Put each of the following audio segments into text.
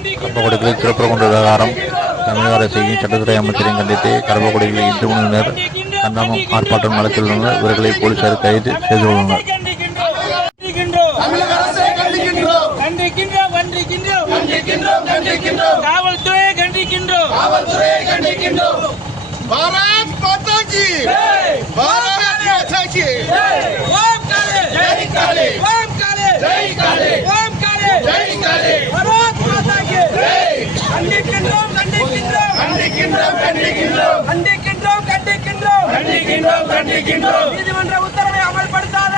கர்ப்பக்குடிகளில் திருப்பரங்குன்ற விவகாரம் தமிழக அரசையும் சட்டத்துறை அமைச்சரையும் கண்டித்து கர்ப்பக்குடிகளில் இந்து குழுவினர் கண்டனம் ஆர்ப்பாட்டம் நடத்தியுள்ளனர். இவர்களை போலீசார் கைது செய்துள்ளனர். காவல்துறையை கண்டிக்கின்றோம். பாரத் மாதா கி ஜெய். பாரத் மாதா கி ஜெய். ஓம் காலே ஜெய் காலே. ஓம் காலே ஜெய் காலே. ஓம் காலே ஜெய் காலே. பாரத் மாதா கி ஜெய். கண்டிக்கின்றோம் கண்டிக்கின்றோம் கண்டிக்கின்றோம் கண்டிக்கின்றோம் கண்டிக்கின்றோம் கண்டிக்கின்றோம் கண்டிக்கின்றோம் கண்டிக்கின்றோம். நீதிமன்ற உத்தரவை அமல்படுத்தாத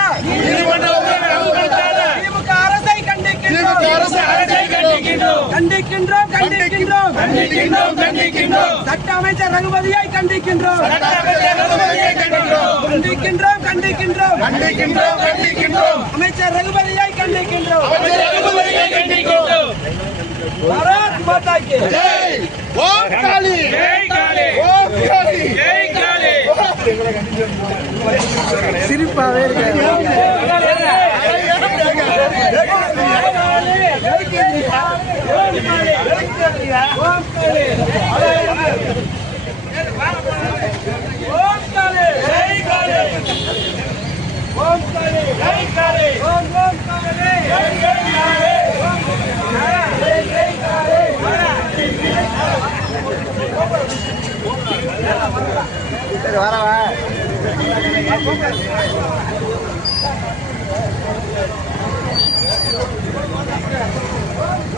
திமுக அரசை கண்டிக்கின்றோம். கண்டிக்கின்றோம் கண்டிக்கின்றோம் கண்டிக்கின்றோம் கண்டிக்கின்றோம். சட்ட அமைச்சர் ரகுபதியை கண்டிக்கின்றோம். கண்டிக்கின்றோம் கண்டிக்கின்றோம் கண்டிக்கின்றோம் கண்டிக்கின்றோம். அமைச்சர் ரகுபதியை கண்டிக்கின்றோம். பாரத் மாதா கி ஜெய். ஓம் காளி ஜெய் காளி. ஓம் காளி ஜெய் காளி. சிரிப்பாவே இருக்கு. சரி வரவா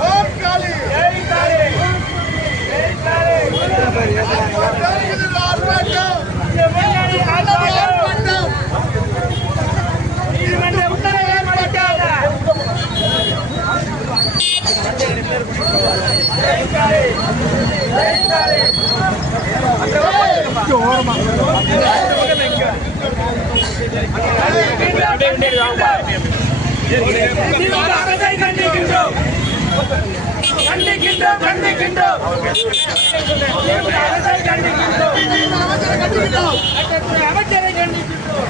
ஓம் காளி ஜெய் காளி. ஜெய் காளி. ஆர்ப்பாட்டம் நீதிமன்ற உத்தரவை மதிக்காத. ஜெய் காளி ஜெய் காளி. ஓரமா கண்டிக்கின்றோம் கண்டிக்கின்றோம் கண்டிக்கின்றோம். அமைச்சரை கண்டிக்கின்றோம்.